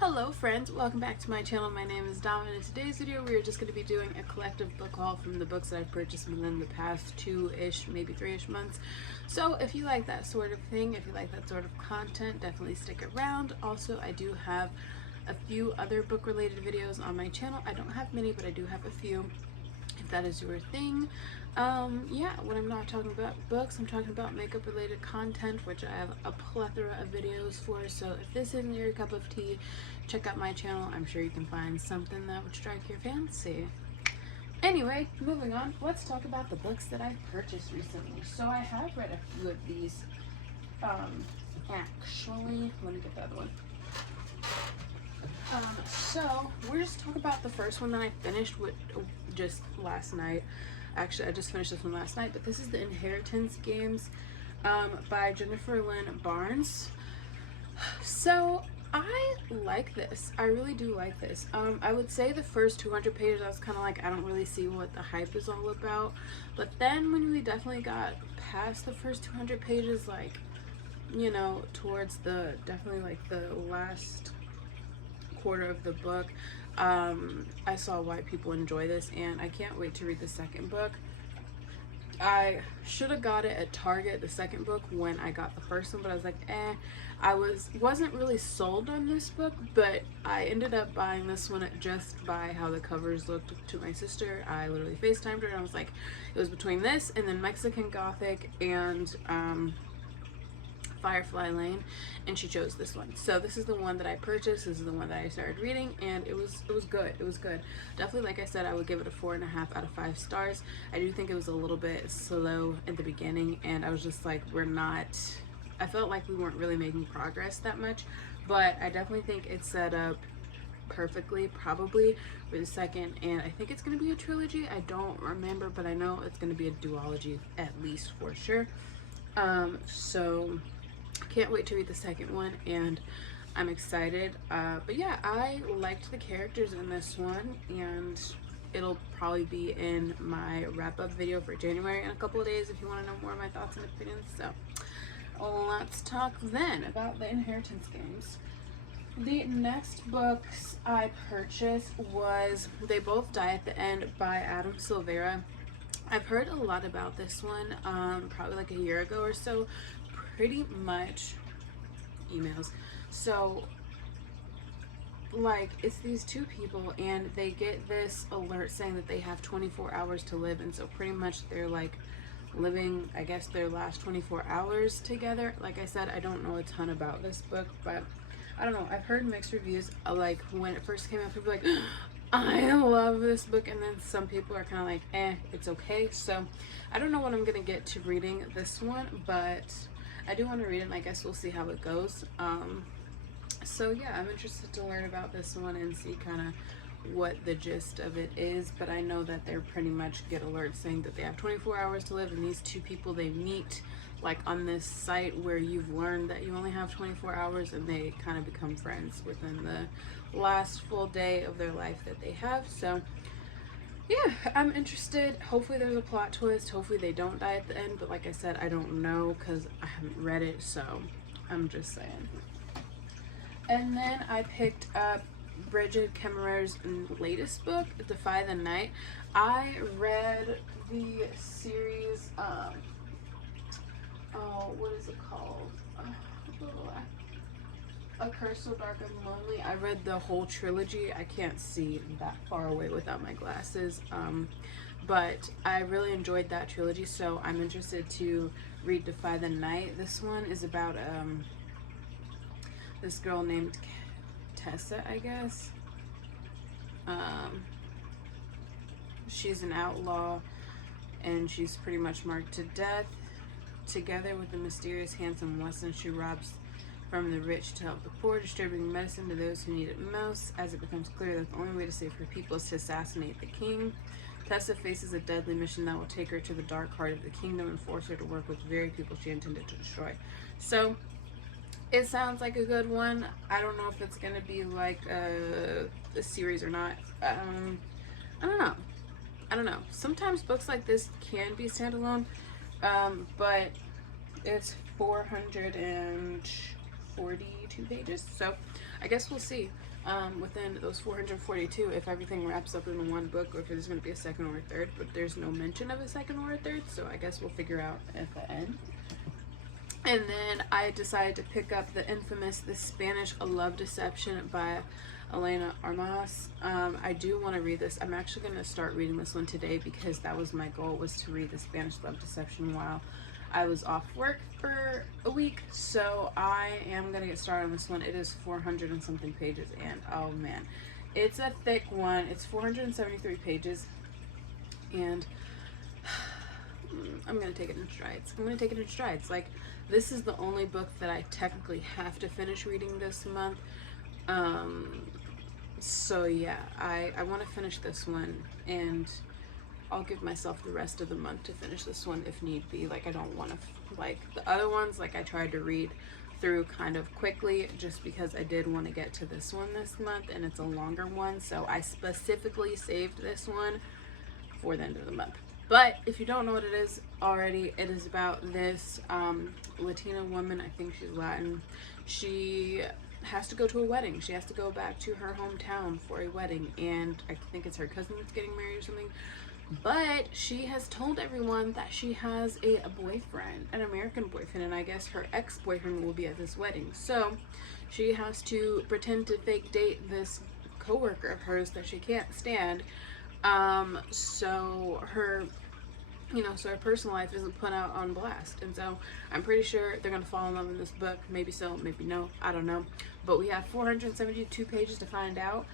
Hello friends, welcome back to my channel. My name is Dom, and in today's video we are just going to be doing a collective book haul from the books that I've purchased within the past 2-ish, maybe 3-ish months. So if you like that sort of thing, if you like that sort of content, definitely stick around. Also, I do have a few other book related videos on my channel. I don't have many, but I do have a few if that is your thing. Yeah, when I'm not talking about books, I'm talking about makeup related content, which I have a plethora of videos for. So if this isn't your cup of tea, check out my channel. I'm sure you can find something that would strike your fancy. Anyway, moving on, let's talk about the books that I've purchased recently. So I have read a few of these. Actually, let me get the other one. So we're just talking about the first one that I finished with just last night. Actually, I just finished this one last night, but this is the Inheritance Games by Jennifer Lynn Barnes. So I like this. I really do like this. I would say the first 200 pages I was kind of like, I don't really see what the hype is all about. But then when we definitely got past the first 200 pages, like, you know, towards the definitely like the last quarter of the book, I saw why people enjoy this, and I can't wait to read the second book. I should have got it at Target, the second book, when I got the first one, but I was like, I wasn't really sold on this book, but I ended up buying this one just by how the covers looked to my sister. I literally FaceTimed her and I was like, it was between this and then Mexican Gothic and Firefly Lane, and she chose this one. So this is the one that I purchased. This is the one that I started reading, and it was good. It was good. Definitely, like I said, I would give it a 4.5 out of 5 stars. I do think it was a little bit slow at the beginning, and I was just like, I felt like we weren't really making progress that much, but I definitely think it's set up perfectly probably for the second, and I think it's going to be a trilogy. I don't remember, but I know it's going to be a duology at least for sure. So can't wait to read the second one, and I'm excited. But yeah, I liked the characters in this one, and it'll probably be in my wrap-up video for January in a couple of days if you want to know more of my thoughts and opinions. So let's talk then about the Inheritance Games. The next books I purchased was They Both Die at the End by Adam Silvera. I've heard a lot about this one, probably like a year ago or so, pretty much emails. So like, it's these two people and they get this alert saying that they have 24 hours to live, and so pretty much they're like living, I guess, their last 24 hours together. Like I said, I don't know a ton about this book, but I don't know, I've heard mixed reviews. Like when it first came out, people were like, I love this book, and then some people are kind of like, it's okay. So I don't know when I'm gonna get to reading this one, but I do want to read it, and I guess we'll see how it goes. So yeah, I'm interested to learn about this one and see kind of what the gist of it is, but I know that they're pretty much get alerts saying that they have 24 hours to live, and these two people, they meet like on this site where you've learned that you only have 24 hours, and they kind of become friends within the last full day of their life that they have. So yeah, I'm interested. Hopefully there's a plot twist. Hopefully they don't die at the end, but like I said, I don't know because I haven't read it, so I'm just saying. And then I picked up Bridget Kemmerer's latest book, Defy the Night. I read the series, what is it called? A Curse So Dark and Lonely. I read the whole trilogy. I can't see that far away without my glasses, but I really enjoyed that trilogy, so I'm interested to read Defy the Night. This one is about this girl named Tessa, I guess. She's an outlaw, and she's pretty much marked to death. Together with the mysterious handsome Weston, she robs from the rich to help the poor, distributing medicine to those who need it most. As it becomes clear that the only way to save her people is to assassinate the king, Tessa faces a deadly mission that will take her to the dark heart of the kingdom and force her to work with the very people she intended to destroy. So it sounds like a good one. I don't know if it's gonna be like a series or not. I don't know. Sometimes books like this can be standalone, but it's 440 442 pages. So I guess we'll see within those 442 if everything wraps up in one book, or if there's going to be a second or a third. But there's no mention of a second or a third, so I guess we'll figure out at the end. And then I decided to pick up the infamous The Spanish Love Deception by Elena Armas. I do want to read this. I'm actually going to start reading this one today, because that was my goal, was to read The Spanish Love Deception while I was off work for a week. So I am going to get started on this one. It is 400 and something pages, and oh man, it's a thick one. It's 473 pages, and I'm going to take it in strides. I'm going to take it in strides. Like, this is the only book that I technically have to finish reading this month. So yeah, I want to finish this one, and I'll give myself the rest of the month to finish this one if need be. Like, I don't want to, like the other ones, like I tried to read through kind of quickly just because I did want to get to this one this month, and it's a longer one, so I specifically saved this one for the end of the month. But if you don't know what it is already, it is about this Latina woman. I think she's Latin. She has to go to a wedding. She has to go back to her hometown for a wedding, and I think it's her cousin that's getting married or something. But she has told everyone that she has a boyfriend, an American boyfriend, and I guess her ex-boyfriend will be at this wedding. So she has to pretend to fake date this coworker of hers that she can't stand. So her her personal life isn't put out on blast. And so I'm pretty sure they're going to fall in love in this book. Maybe so, maybe no, I don't know. But we have 472 pages to find out.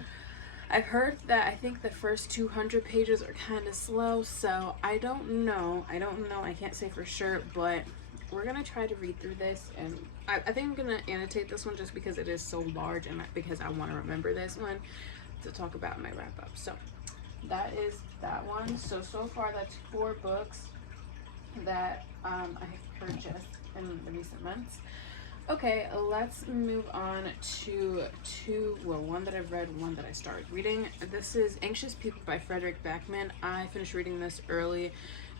I've heard that I think the first 200 pages are kind of slow, so I don't know. I can't say for sure, but we're going to try to read through this. And I think I'm going to annotate this one just because it is so large, and because I want to remember this one to talk about in my wrap up. So that is that one. So far that's 4 books that I have purchased in the recent months. Okay, let's move on to one that I've read, one that I started reading. This is Anxious People by Frederick Backman. I finished reading this early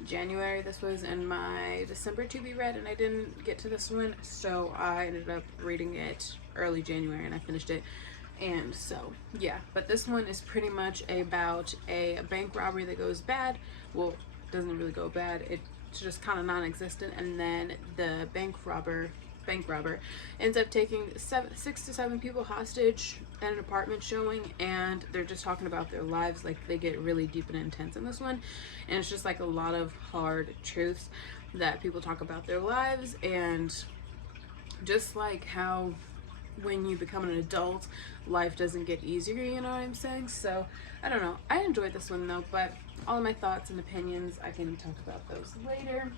January. This was in my December to be read, and I didn't get to this one, so I ended up reading it early January, and I finished it. And so yeah, but this one is pretty much about a bank robbery that goes bad. Well, doesn't really go bad, it's just kind of non-existent, and then the bank robber ends up taking 6 to 7 people hostage at an apartment showing, and they're just talking about their lives. Like, they get really deep and intense in this one, and it's just like a lot of hard truths that people talk about their lives, and just like how when you become an adult, life doesn't get easier, you know what I'm saying? So I don't know, I enjoyed this one though, but all of my thoughts and opinions, I can talk about those later.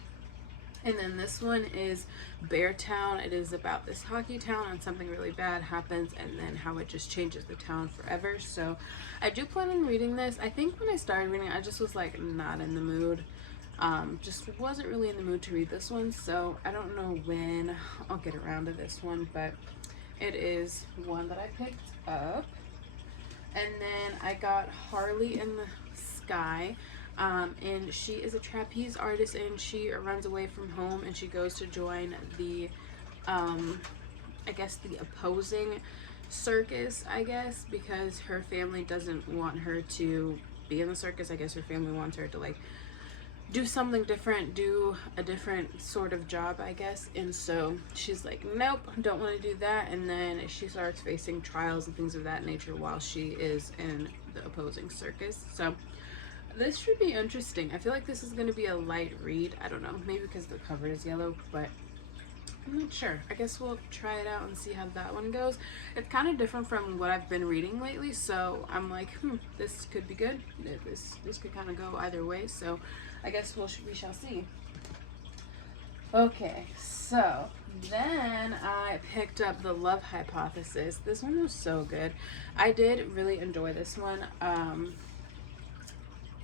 And then this one is Beartown. It is about this hockey town, and something really bad happens, and then how it just changes the town forever. So I do plan on reading this. I think when I started reading, I just was like not in the mood. Just wasn't really in the mood to read this one, so I don't know when I'll get around to this one, but it is one that I picked up. And then I got Harley in the Sky. And she is a trapeze artist, and she runs away from home, and she goes to join the I guess the opposing circus, I guess, because her family doesn't want her to be in the circus. I guess her family wants her to like do something different, do a different sort of job, I guess. And so she's like, nope, don't want to do that. And then she starts facing trials and things of that nature while she is in the opposing circus. So this should be interesting. I feel like this is going to be a light read. I don't know, maybe because the cover is yellow, but I'm not sure. I guess we'll try it out and see how that one goes. It's kind of different from what I've been reading lately, so I'm like, this could be good. This could kind of go either way, so I guess we shall see. Okay, so then I picked up The Love Hypothesis. This one was so good. I did really enjoy this one.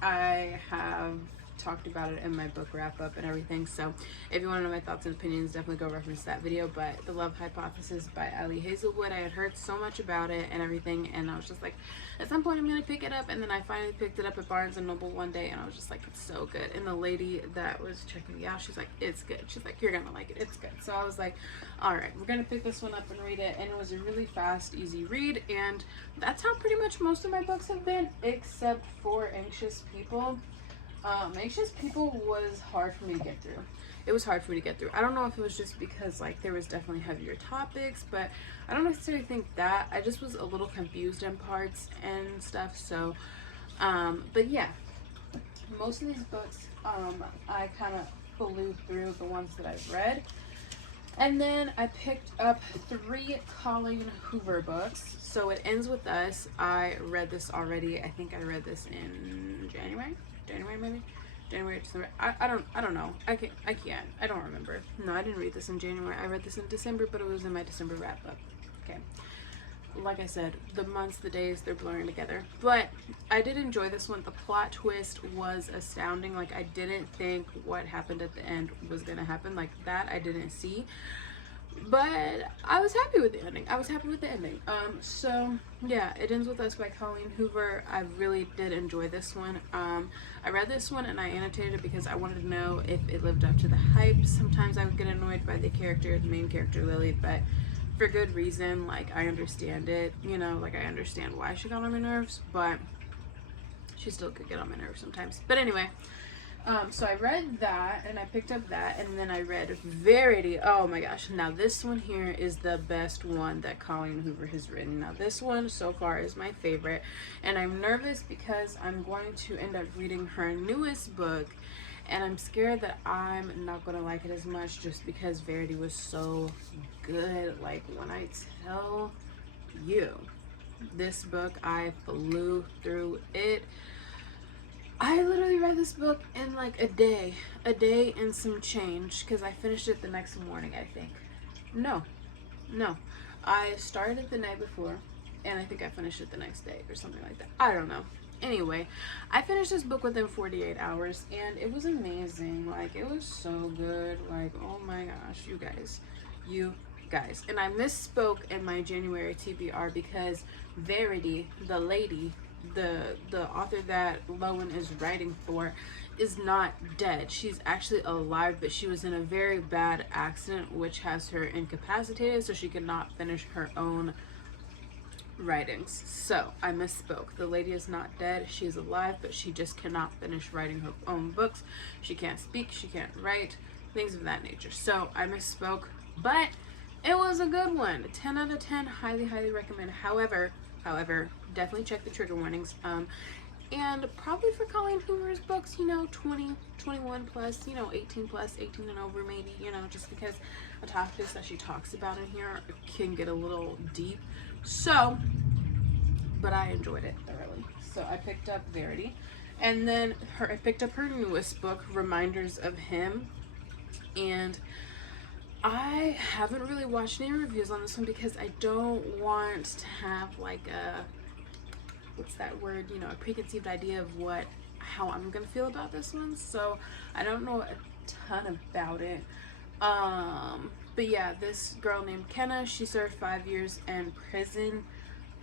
I have talked about it in my book wrap up and everything. So if you want to know my thoughts and opinions, definitely go reference that video. But The Love Hypothesis by Ali Hazelwood, I had heard so much about it and everything, and I was just like, at some point I'm gonna pick it up. And then I finally picked it up at Barnes and Noble one day, and I was just like, it's so good. And the lady that was checking me out, she's like, it's good. She's like, you're gonna like it, it's good. So I was like, all right, we're gonna pick this one up and read it. And it was a really fast, easy read, and that's how pretty much most of my books have been, except for Anxious People. Anxious People was hard for me to get through. It was hard for me to get through. I don't know if it was just because like there was definitely heavier topics, but I don't necessarily think that. I just was a little confused in parts and stuff. So but yeah, most of these books I kind of flew through the ones that I've read. And then I picked up 3 Colleen Hoover books. So It Ends With Us. I read this already. I think I read this in January maybe? January, December. I don't know. I don't remember. No, I didn't read this in January. I read this in December, but it was in my December wrap up. Okay. Like I said, the months, the days, they're blurring together. But I did enjoy this one. The plot twist was astounding. Like, I didn't think what happened at the end was going to happen. Like, that I didn't see. But I was happy with the ending. So yeah, It Ends With Us by Colleen Hoover. I really did enjoy this one. I read this one and I annotated it because I wanted to know if it lived up to the hype. Sometimes I would get annoyed by the main character Lily, but for good reason. Like, I understand it, you know, like I understand why she got on my nerves, but she still could get on my nerves sometimes. But anyway, so I read that, and I picked up that, and then I read Verity. Oh my gosh. Now this one here is the best one that Colleen Hoover has written. Now this one so far is my favorite, and I'm nervous because I'm going to end up reading her newest book, and I'm scared that I'm not going to like it as much just because Verity was so good. Like, when I tell you, this book, I flew through it. I literally read this book in like a day and some change, because I finished it the next morning, I think. No, I started it the night before, and I think I finished it the next day or something like that. I don't know. Anyway, I finished this book within 48 hours, and it was amazing. Like, it was so good. Like, oh my gosh, you guys. And I misspoke in my January TBR because Verity, the lady, the author that Lowen is writing for, is not dead. She's actually alive, but she was in a very bad accident which has her incapacitated, so she cannot finish her own writings. So I misspoke. The lady is not dead. She is alive, but she just cannot finish writing her own books. She can't speak, she can't write, things of that nature. So I misspoke, but it was a good one. 10 out of 10. Highly recommend. However, definitely check the trigger warnings. And probably for Colleen Hoover's books, you know, 20, 21 plus, you know, 18 plus, 18 and over maybe, you know, just because the topics that she talks about in here can get a little deep. So, but I enjoyed it thoroughly. So I picked up Verity. And then I picked up her newest book, Reminders of Him. And I haven't really watched any reviews on this one because I don't want to have like a, what's that word, you know, a preconceived idea of how I'm gonna feel about this one. So I don't know a ton about it. But yeah, this girl named Kenna, she served 5 years in prison,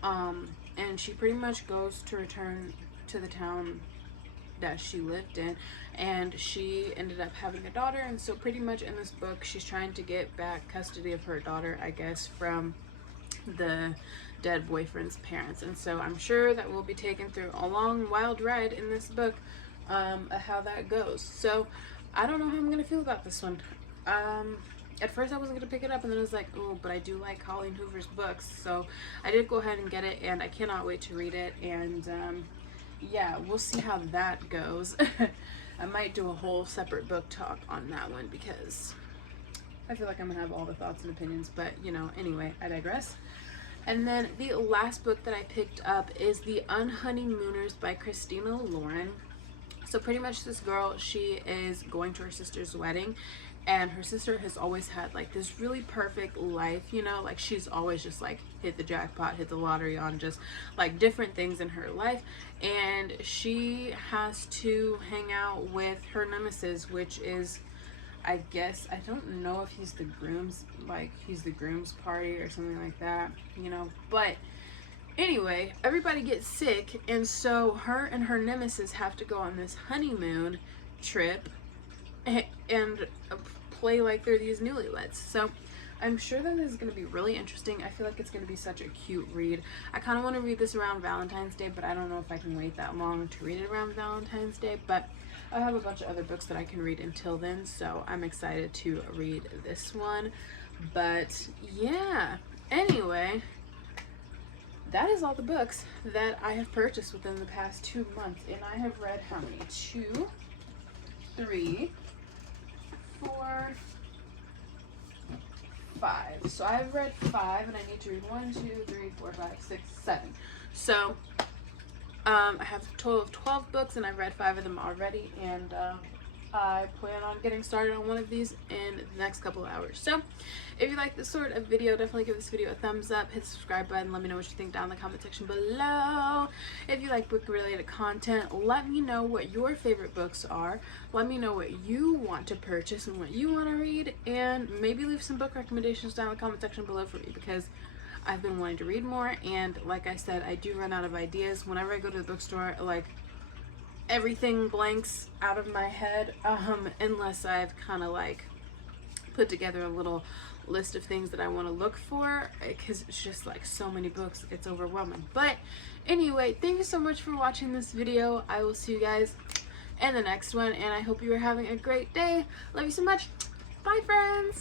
and she pretty much goes to return to the town that she lived in, and she ended up having a daughter. And so pretty much in this book she's trying to get back custody of her daughter, I guess, from the dead boyfriend's parents. And so I'm sure that we'll be taken through a long wild ride in this book, of how that goes. So I don't know how I'm gonna feel about this one. At first I wasn't gonna pick it up, and then I was like, oh, but I do like Colleen Hoover's books, so I did go ahead and get it, and I cannot wait to read it. And yeah, we'll see how that goes. I might do a whole separate book talk on that one because I feel like I'm gonna have all the thoughts and opinions, but you know, anyway, I digress. And then the last book that I picked up is The Unhoneymooners by Christina Lauren. So pretty much this girl, she is going to her sister's wedding, and her sister has always had like this really perfect life, you know, like she's always just like hit the jackpot, hit the lottery on just like different things in her life, and she has to hang out with her nemesis, which is, I guess, I don't know if he's the groom's, like he's the groom's party or something like that, you know, but anyway, everybody gets sick, and so her and her nemesis have to go on this honeymoon trip and play like they're these newlyweds. So I'm sure that this is going to be really interesting. I feel like it's going to be such a cute read. I kind of want to read this around Valentine's Day, but I don't know if I can wait that long to read it around Valentine's Day. But I have a bunch of other books that I can read until then, so I'm excited to read this one. But yeah, anyway, that is all the books that I have purchased within the past 2 months. And I have read how many? 2, 3, 4, 5. So I've read 5, and I need to read 1, 2, 3, 4, 5, 6, 7. So I have a total of 12 books, and I've read 5 of them already, and I plan on getting started on one of these in the next couple of hours. So if you like this sort of video, definitely give this video a thumbs up, hit the subscribe button, let me know what you think down in the comment section below. If you like book related content, let me know what your favorite books are, let me know what you want to purchase and what you want to read, and maybe leave some book recommendations down in the comment section below for me, because I've been wanting to read more, and like I said, I do run out of ideas. Whenever I go to the bookstore, like, everything blanks out of my head, unless I've kind of like put together a little list of things that I want to look for, because it's just like so many books, it's overwhelming. But anyway, thank you so much for watching this video. I will see you guys in the next one, and I hope you are having a great day. Love you so much. Bye, friends.